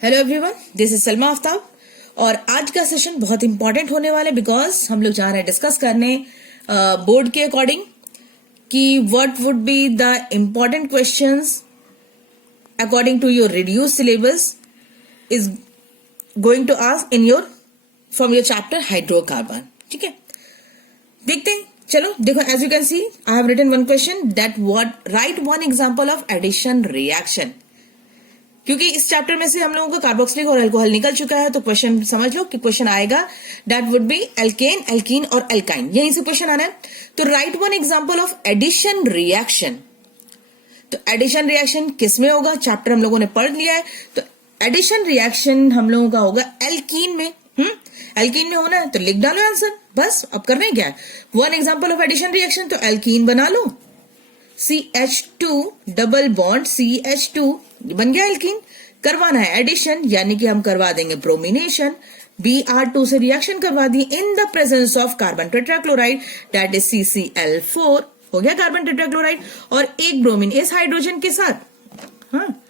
Hello everyone, this is Salma Aftab और आज का सेशन बहुत इंपॉर्टेंट होने वाला है बिकॉज हम लोग जा रहे हैं डिस्कस करने बोर्ड के अकॉर्डिंग कि what would be the important questions according to your reduce syllabus is going to ask in your from your chapter hydrocarbon. ठीक है, देखते हैं। चलो देखो, as you can see I have written one question that what write one example of addition reaction. क्योंकि इस chapter में से हम लोगों का कार्बोक्सिलिक और अल्कोहल निकल चुका है तो क्वेश्चन समझ लो कि क्वेश्चन आएगा that would be alkane, alkene और एल्काइन, यहीं से क्वेश्चन आना है। तो write one example of addition reaction. तो एडिशन रिएक्शन किस में होगा, चैप्टर हम लोगों ने पढ़ लिया है। तो एडिशन रिएक्शन हम लोगों का होगा एल्कीन में। एल्कीन में होना है तो लिख डालो आंसर, बस। अब करना है क्या है, one example of addition reaction तो एल्कीन बना लो, CH2 डबल बॉन्ड CH2 बन गया एल्कीन। करवाना है एडिशन, यानी कि हम करवा देंगे ब्रोमिनेशन, Br2 से रिएक्शन करवा दी in the presence of carbon tetrachloride that is CCl4। हो गया कार्बन टेट्राक्लोराइड और एक ब्रोमीन इस हाइड्रोजन के साथ। हाँ,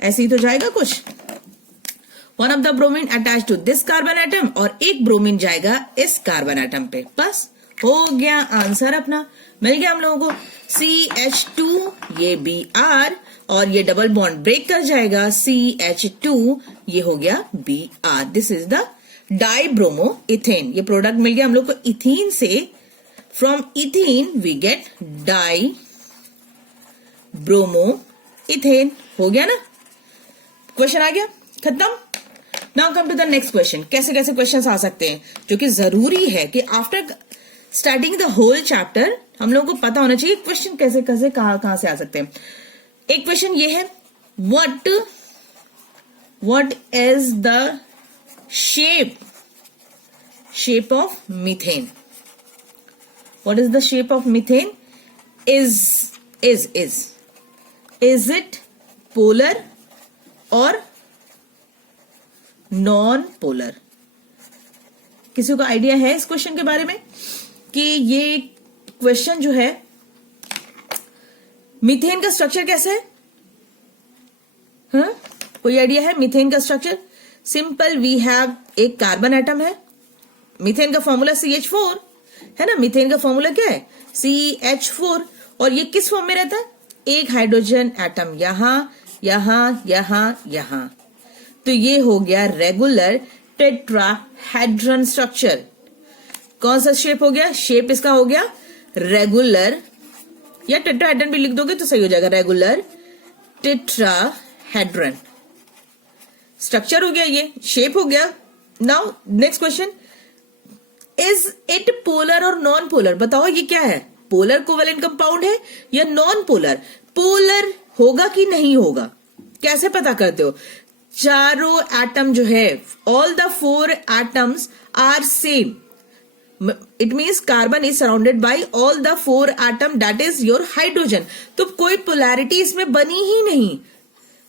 ऐसे ही तो जाएगा कुछ। One of the bromine attach to this carbon atom और एक ब्रोमीन जाएगा इस कार्बन एटम पे। बस हो गया आंसर, अपना मिल गया हम लोगों को। CH2 ये Br और ये डबल बॉन्ड ब्रेक कर जाएगा CH2, ये हो गया Br। This is the dibromo ethane. ये प्रोडक्ट मिल गया हम लोग को इथीन से। From ethene we get di bromo ethane. हो गया ना, क्वेश्चन आ गया, खत्म। Now come to the next question. कैसे कैसे क्वेश्चन आ सकते हैं, जो कि जरूरी है कि after starting the whole chapter हम लोगों को पता होना चाहिए क्वेश्चन कैसे कैसे कहां से आ सकते हैं। एक क्वेश्चन ये है, what is the shape of methane. What is the shape of methane? Is it polar और नॉन पोलर? किसी को आइडिया है इस क्वेश्चन के बारे में कि ये क्वेश्चन जो है मीथेन का स्ट्रक्चर कैसा है? हाँ, कोई आइडिया है मीथेन का स्ट्रक्चर? सिंपल, वी हैव एक कार्बन एटम है, मीथेन का फॉर्मूला CH4 है ना। मीथेन का फॉर्मूला क्या है? CH4। और ये किस फॉर्म में रहता है? एक हाइड्रोजन एटम यहां यहां यहां यहां। तो ये हो गया रेगुलर टेट्राहेड्रन स्ट्रक्चर। कौन सा शेप हो गया? शेप इसका हो गया रेगुलर, या टेट्राहेड्रन भी लिख दोगे तो सही हो जाएगा, रेगुलर टेट्राहेड्रन स्ट्रक्चर हो गया, ये शेप हो गया। Now next question, is it polar और नॉन पोलर? बताओ ये क्या है, पोलर कोवेलेंट कंपाउंड है या नॉन पोलर? पोलर होगा कि नहीं होगा, कैसे पता करते हो? चारों एटम जो है, all the 4 atoms are same. It means carbon is surrounded by all the 4 atom that is your hydrogen. तो कोई पोलैरिटी इसमें बनी ही नहीं,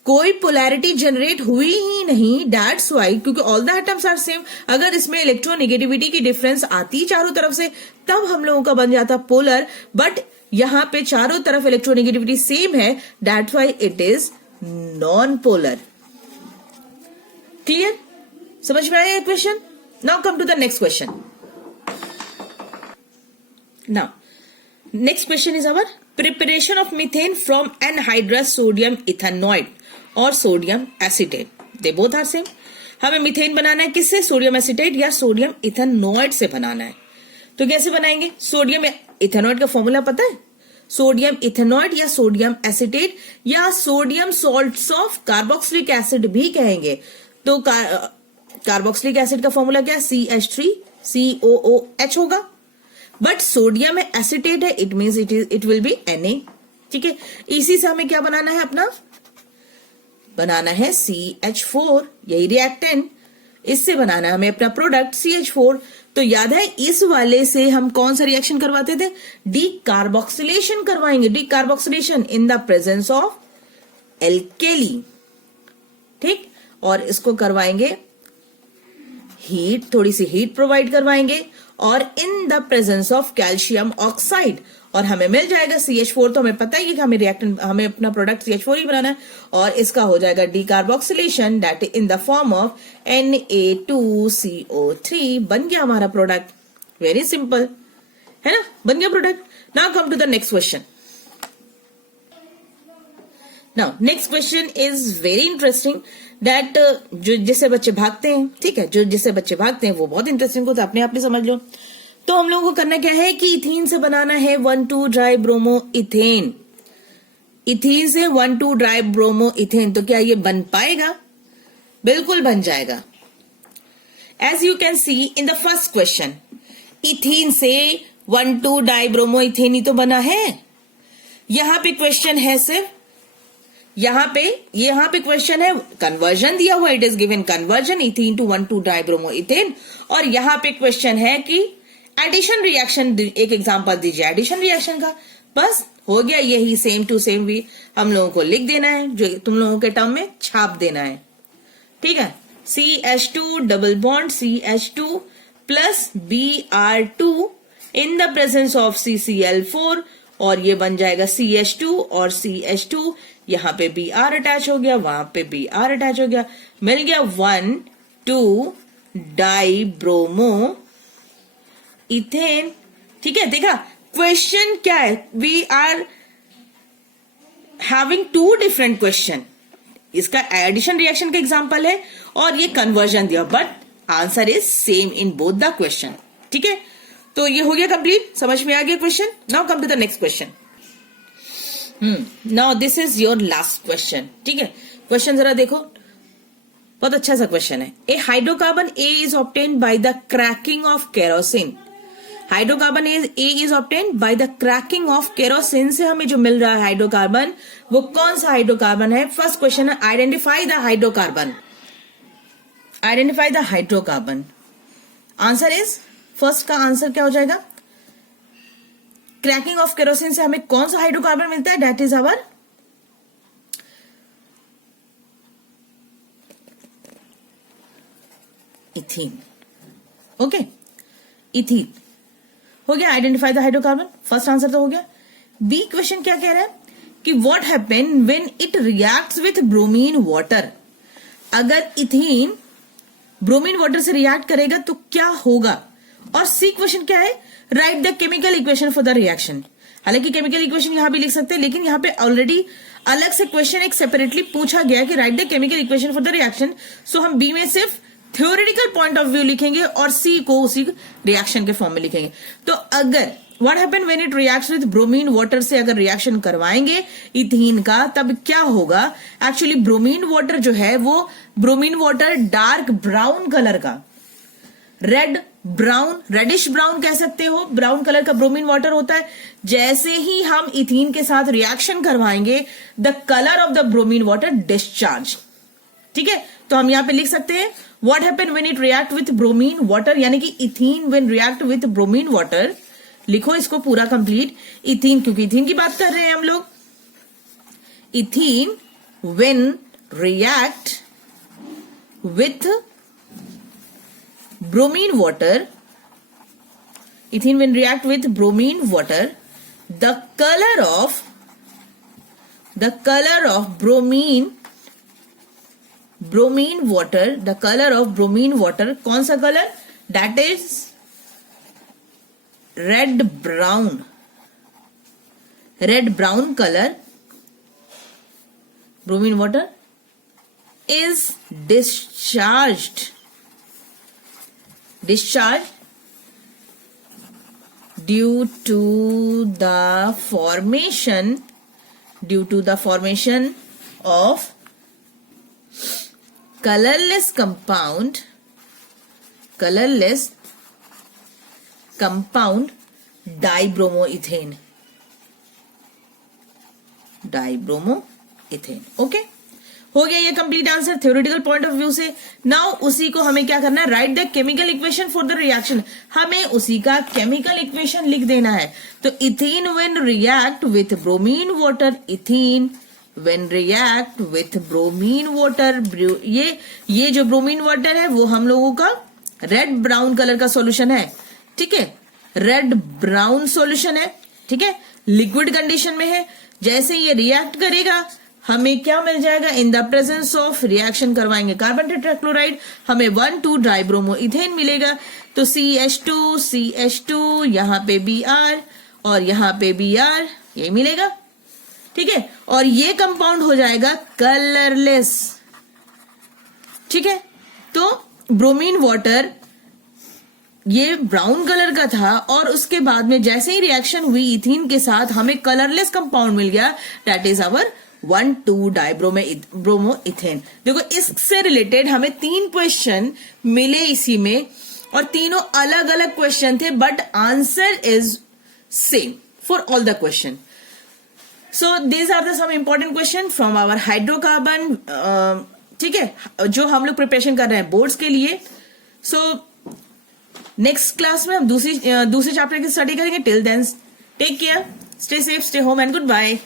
कोई पोलैरिटी जनरेट हुई ही नहीं। दैट्स वाई, क्योंकि all the atoms are same. अगर इसमें इलेक्ट्रोनेगेटिविटी की डिफरेंस आती चारों तरफ से तब हम लोगों का बन जाता पोलर, बट यहां पे चारों तरफ इलेक्ट्रोनेगेटिविटी सेम है, that's why it is non polar. Clear? समझ में आया question? Now come to the next question. Now, next question is our preparation of methane from anhydrous sodium ethanoate or sodium acetate. They both are same. हमें methane बनाना है किससे? Sodium acetate या sodium ethanoate से बनाना है। तो कैसे बनाएंगे? Sodium ethanoate का फॉर्मूला पता है? सोडियम इथेनोएट या सोडियम एसिटेट या sodium salts of carboxylic acid भी कहेंगे। तो कार्बोक्सिलिक एसिड का फॉर्मूला क्या है? CH3COOH होगा। बट सोडियम है, एसिटेट है, it means it will be Na। ठीक है, इसी से हमें क्या बनाना है? अपना बनाना है CH4, यही रिएक्टेंट, इससे बनाना है हमें अपना प्रोडक्ट CH4। तो याद है इस वाले से हम कौन सा रिएक्शन करवाते थे? डीकार्बोक्सिलेशन करवाएंगे, decarboxylation in the presence of alkali. ठीक, और इसको करवाएंगे हीट, थोड़ी सी हीट प्रोवाइड करवाएंगे और इन the presence of calcium oxide. और हमें मिल जाएगा CH4। तो हमें पता है कि हमें रिएक्टेंट, हमें अपना प्रोडक्ट CH4 ही बनाना है, और इसका हो जाएगा decarboxylation that is in the form of Na2CO3। बन गया हमारा प्रोडक्ट, वेरी सिंपल है ना, बन गया product. Now come to the next question. Now next question is very interesting that जो जिससे बच्चे भागते हैं, ठीक है, जो जिससे बच्चे भागते हैं वो बहुत इंटरेस्टिंग होता है, अपने आप ही समझ लो। तो हम लोगों को करना क्या है कि इथीन से बनाना है 1,2 ट्राई ब्रोमो इथेन। इथीन से 1,2 ट्राई ब्रोमो इथेन। तो क्या ये बन पाएगा? बिल्कुल बन जाएगा। As you can see in the first question, ethene से 1,2 डाई ब्रोमो इथेन ही तो बना है। यहां पे क्वेश्चन है सिर्फ, यहां पे क्वेश्चन है कन्वर्जन दिया हुआ, it is given conversion ethene to 1,2 di bromo ethane. और यहां पे क्वेश्चन है कि एडिशन रिएक्शन, एक एग्जांपल दीजिए एडिशन रिएक्शन का। बस हो गया, यही सेम टू सेम भी हम लोगों को लिख देना है, जो तुम लोगों के टर्म में छाप देना है, ठीक है। CH2 double bond CH2 plus Br2 in the presence of CCl4, और ये बन जाएगा CH2 और CH2, यहां पे Br अटैच हो गया, वहां पे Br अटैच हो गया, मिल गया 1,2 डाई ब्रोमो इथेन। ठीक है, देखा क्वेश्चन क्या है, we are having 2 different question. इसका एडिशन रिएक्शन का एग्जांपल है और ये कन्वर्जन दिया, but answer is same in both the question. ठीक है, तो ये हो गया कंप्लीट, समझ में आ गया question. Now come to the next question. Now this is your last question. ठीक है, क्वेश्चन जरा देखो, बहुत अच्छा सा क्वेश्चन है। A hydrocarbon A is obtained by the cracking of kerosene. Hydrocarbon A is obtained by the cracking of kerosene से हमें जो मिल रहा है हाइड्रोकार्बन, वो कौन सा हाइड्रोकार्बन है? फर्स्ट क्वेश्चन है identify the hydrocarbon. Identify the hydrocarbon. Answer is, first का आंसर क्या हो जाएगा? क्रैकिंग ऑफ केरोसिन से हमें कौन सा हाइड्रोकार्बन मिलता है? That is our ethene. Okay, ethene हो गया। Identify the hydrocarbon, first answer तो हो गया। बी क्वेश्चन क्या कह रहा है कि what happen when it reacts with bromine water. अगर इथीन ब्रोमीन वाटर से रिएक्ट करेगा तो क्या होगा? और सी क्वेश्चन क्या है? Right the chemical equation for the reaction. हालांकि केमिकल इक्वेशन यहां भी लिख सकते हैं, लेकिन यहां पे ऑलरेडी अलग से क्वेश्चन एक सेपरेटली पूछा गया कि write the chemical equation for the reaction. So हम बी में सिर्फ थ्योरेटिकल पॉइंट ऑफ व्यू लिखेंगे और सी को उसी रिएक्शन के फॉर्म में लिखेंगे। तो अगर what happen when it reacts with bromine water से अगर रिएक्शन करवाएंगे इथीन का, तब क्या होगा? एक्चुअली ब्रोमीन वाटर जो है वो bromine water dark brown colour का, रेड ब्राउन, रेडिश ब्राउन कह सकते हो, ब्राउन कलर का ब्रोमीन वाटर होता है। जैसे ही हम इथीन के साथ रिएक्शन करवाएंगे, the colour of the bromine water discharge. ठीक है, तो हम यहां पे लिख सकते हैं what happen when it react with bromine water, यानी कि ethene when react with bromine water. लिखो इसको पूरा कंप्लीट। इथीन, क्योंकि इथीन की बात कर रहे हैं हम लोग। Ethene when react with bromine water, ethene when react with bromine water, the color of bromine water, the color of bromine water, कौन सा colour? That is red brown color. Bromine water is discharged due to the formation of colorless compound dibromoethane. Okay, हो गया ये complete answer theoretical point of view से। Now उसी को हमें क्या करना है? Right the chemical equation for the reaction. हमें उसी का केमिकल इक्वेशन लिख देना है। तो ethene when react with bromine water, ethene when react with bromine water, ये जो ब्रोमीन वाटर है वो हम लोगों का रेड ब्राउन कलर का सॉल्यूशन है। ठीक है, रेड ब्राउन सॉल्यूशन है। ठीक है, लिक्विड कंडीशन में है। जैसे ये रिएक्ट करेगा हमें क्या मिल जाएगा, इन द प्रेजेंस ऑफ रिएक्शन करवाएंगे कार्बन टेट्राक्लोराइड, हमें 1,2 डाइब्रोमो इथेन मिलेगा। तो CH2 यहाँ पे Br और यहाँ पे Br ये मिलेगा, ठीक है। और ये कंपाउंड हो जाएगा कलरलेस, ठीक है। तो ब्रोमीन वाटर ये ब्राउन कलर का था और उसके बाद में जैसे ही रिएक्शन हुई इथीन के साथ हमें कलरलेस कंपाउंड मिल गया, that is our 1,2 dibromo ethane. देखो इससे रिलेटेड हमें 3 क्वेश्चन मिले इसी में और तीनों अलग अलग क्वेश्चन थे, but answer is same for all the question. So these are the some important question from our hydrocarbon, ठीक है, जो हम लोग प्रिपरेशन कर रहे हैं बोर्ड्स के लिए। सो नेक्स्ट क्लास में हम दूसरे चैप्टर की स्टडी करेंगे। Till then take care, stay safe, stay home and good bye.